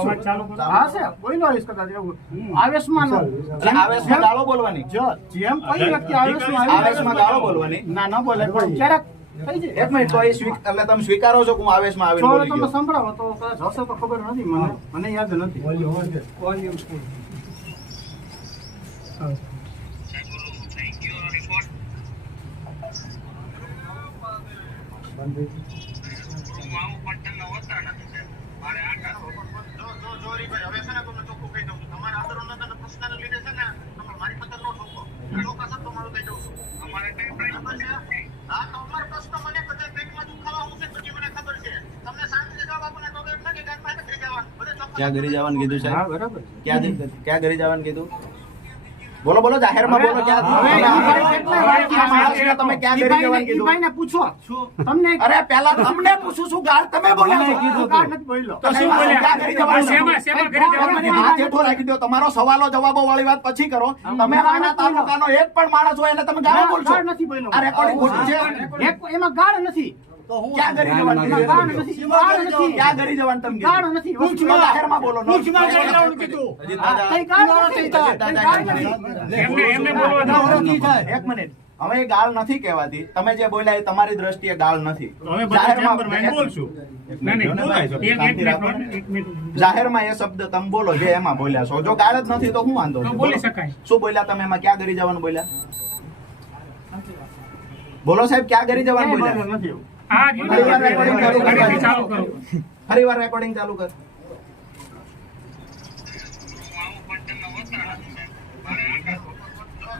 અવાજ ચાલુ કરો. હા એટલે તમે સ્વીકારો છો હું આવેશમાં ન. એટલે આવેશમાં ગાળો બોલવાની. જો જેમ કોઈ વ્યક્તિ આવેશમાં ના ન થઈ જાય એક મિનિટ તો એ સ્વીક એટલે તમે સ્વીકારો છો. કે હું આવેશમાં આવીને જો બોલી તમે ગયો સંભળાવો તો કદાચ હશે તો ખબર નથી મને મને યાદ નથી ક્યાં ઘરે જવાનું કીધું હા સાહેબ? બરાબર ક્યાં ક્યાં ઘરે જવાનું કીધું? બોલો બોલો જાહેરમાં બોલો ક્યાં તમે ક્યાં જવાનું કીધું? પૂછો. તમને અરે પેલા તમને પૂછું છું ગાળ તમે તો. શું ક્યાં જવાનું? હાથ હેઠો રાખી દો. તમારો સવાલો જવાબો વાળી વાત પછી કરો. તમે આના તાલુકાનો એક પણ માણસ હોય એને તમે ગાળ બોલશો. ગાળ નથી બોલ્યો. આ રેકોર્ડિંગ ખોટું છે. એક- એમાં ગાળ નથી. ક્યાં જવાનું? નથી? ક્યાં જવાનું તમે? નથી. જાહેરમાં બોલો જવાનું કીધું. કઈ નથી? એમને એમને બોલવા. એક મિનિટ. હવે એ ગાળ નથી કહેવાતી. તમે જે બોલ્યા એ તમારી દ્રષ્ટિએ ગાળ નથી. જાહેરમાં- એ શબ્દ તમે બોલો જે એમાં બોલ્યા છો. જો ગાળ જ નથી તો હું વાંધો તો બોલી શકાય. શું બોલ્યા તમે એમાં? ક્યાં ઘરે જવાનું બોલ્યા? બોલો સાહેબ ક્યાં ઘરે જવાનું બોલ્યા? ફરી વાર ચાલુ કરો. ચાલુ કરો. ફરી વાર રેકોર્ડિંગ ચાલુ કર.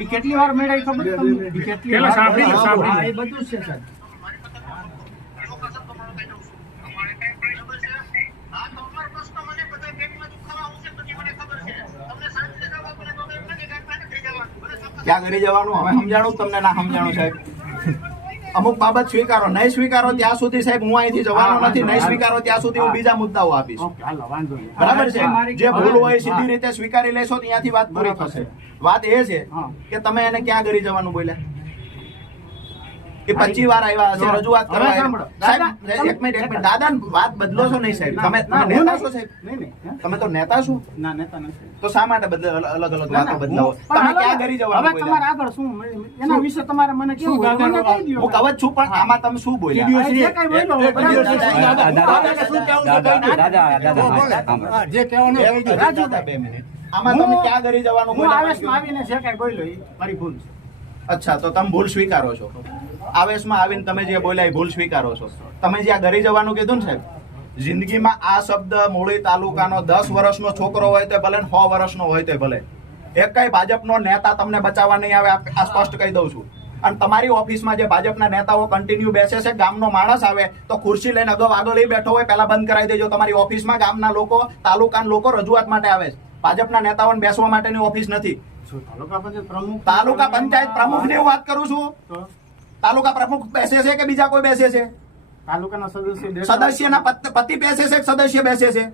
ઈ કેટલી વાર મેળાઈ ખબર તમને? ઈ કેટલી પેલા સાંભળી લો, સાંભળી લો. બધું છે સાહેબ. ક્યાં ઘરે જવાનું? હવે સમજાણું તમને ના સમજાણું સાહેબ. અમુક બાબત સ્વીકારો નહીં સ્વીકારો ત્યાં સુધી સાહેબ હું અહીંથી જવાનો નથી નહીં સ્વીકારો ત્યાં સુધી હું બીજા મુદ્દાઓ આપીશ. બરાબર છે? જે ભૂલ હોય સીધી રીતે સ્વીકારી લેશો ત્યાંથી વાત પૂરી થશે. વાત એ છે કે તમે એને ક્યાં ઘરે જવાનું બોલ્યા? એ પચી વાર આવ્યા હશે રજૂઆત કરવા સાહેબ એક મિનિટ એક મિનિટ. દાદા વાત બદલો છો નહીં સાહેબ? તમે નેતા છો સાહેબ? નહીં નહીં તમે તો નેતા છો? ના નેતા નથી. તો શા માટે બદલે અલગ અલગ વાતો બદલાવો? તમે ક્યાં ઘરી જવા જવાનું હવે તમારે આગળ શું? એના વિશે તમારે મને કેવું હોય? મને કહી દ્યો. હું કવચ છું પણ આમાં તમે શું બોલ્યા? જે છે. કહેવાનું કહી દો. રાજુ, બે મિનિટ. આમાં તમે ક્યાં ઘરે જવાનું હું? આવેશમાં આવીને જે કઈ બોલ્યો એ મારી ભૂલ છે. અચ્છા, તો તમે ભૂલ સ્વીકારો છો. આવેશમાં આવીને તમે જે બોલ્યા એ ભૂલ સ્વીકારો છો. તમે જ્યાં ઘરે જવાનું કીધું ને સાહેબ, જિંદગીમાં આ શબ્દ મૂળી તાલુકાનો દસ વર્ષનો છોકરો હોય તો ભલે સો વર્ષનો હોય તો ભલે. એક કઈ ભાજપનો નેતા તમને બચાવવા નહીં આવે, આ આ સ્પષ્ટ કહી દઉં છું. અને તમારી ઓફિસમાં જે ભાજપના નેતાઓ કન્ટિન્યુ બેસે છે, ગામનો માણસ આવે, તો ખુરશી લઈને અગાઉ આગળ એ બેઠો હોય, પહેલા બંધ કરાવી દેજો. તમારી ઓફિસમાં ગામના લોકો, તાલુકાના લોકો રજૂઆત માટે આવે છે. ભાજપના નેતાઓને બેસવા માટેની ઓફિસ નથી. તાલુકા પંચાયત પ્રમુખ? હું. વાત કરું છું. તાલુકા પ્રમુખ બેસે છે કે બીજા કોઈ બેસે છે? તાલુકાના સદસ્ય સદસ્યના પતિ બેસે છે સદસ્ય બેસે છે?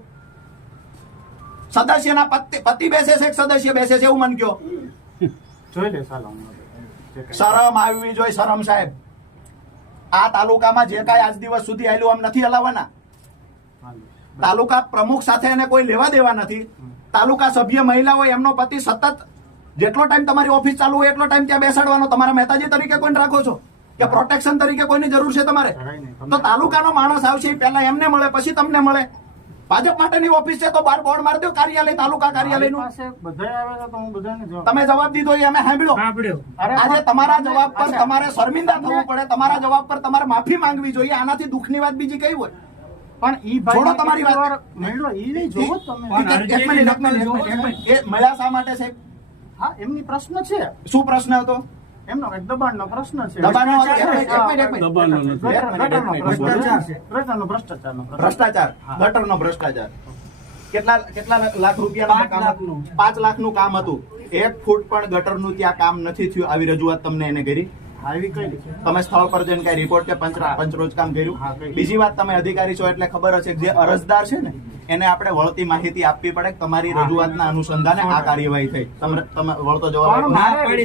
સદસ્યના પતિ પતિ બેસે છે સદસ્ય બેસે છે? એવું મન કયો જોઈ લે ચાલો હમણાં. જે કાંઈ. શરમ આવવી જોઈએ શરમ સાહેબ. આ તાલુકામાં જે કાંઈ આજ દિવસ સુધી આવેલું આમ નથી હલાવવાના. તાલુકા પ્રમુખ સાથે એને કોઈ લેવા દેવા નથી. તાલુકા સભ્ય મહિલા હોય એમનો પતિ સતત જેટલો ટાઈમ તમારી ઓફિસ ચાલુ હોય એટલો ટાઈમ ત્યાં બેસાડવાનો. તમારા મહેતાજી તરીકે કોઈને રાખો છો? કે પ્રોટેક્શન તરીકે કોઈની જરૂર છે તમારે? તો તાલુકાનો માણસ આવશે એ પહેલા એમને મળે પછી તમને મળે. ભાજપ માટેની ઓફિસ છે તો બાર બોર્ડ મારી દો કાર્યાલય તાલુકા કાર્યાલયનું. પાસે બધાય આવે છે તો હું બધાને જવાબ તમે જવાબ દીધો એ અમે સાંભળ્યો. આજે તમારા જવાબ પર તમારે શર્મિંદા થવું પડે તમારા જવાબ પર તમારે માફી માંગવી જોઈએ આનાથી દુઃખની વાત બીજી કઈ હોય? પણ ઈ ભાઈ તમારી વાત. મળ્યો ઈ નહીં જોવો તમે. એક મિનિટ, એક મિનિટ. એ મળ્યા શા માટે છે? હા એમની પ્રશ્ન છે. શું પ્રશ્ન હતો? એમનો એક દબાણનો પ્રશ્ન છે. દબાણનો. ગટર- ભ્રષ્ટાચારનો ભ્રષ્ટાચાર. ગટરનો ભ્રષ્ટાચાર. કેટલા કેટલા લાખ રૂપિયાનું કામ હતું? પાંચ લાખનું કામ હતું. એક ફૂટ પણ ગટરનું ત્યાં કામ નથી થયું. આવી રજૂઆત તમને એને કરી? તમે સ્થળ પર જઈને કઈ રિપોર્ટ કે પંચ. પંચરોજ કામ કર્યું બીજી વાત તમે અધિકારી છો એટલે ખબર હશે જે અરજદાર છે ને એને આપણે વળતી માહિતી આપવી પડે તમારી રજૂઆતના અનુસંધાને આ કાર્યવાહી થઈ. તમે તમે વળતો જવાબ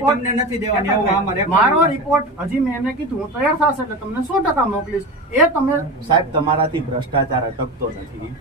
તમને નથી દેવાની, મારો રિપોર્ટ હજી મેં એને કીધું હું તૈયાર થશે એટલે તમને સો ટકા મોકલીશ. એ તમે સાહેબ તમારાથી ભ્રષ્ટાચાર અટકતો નથી.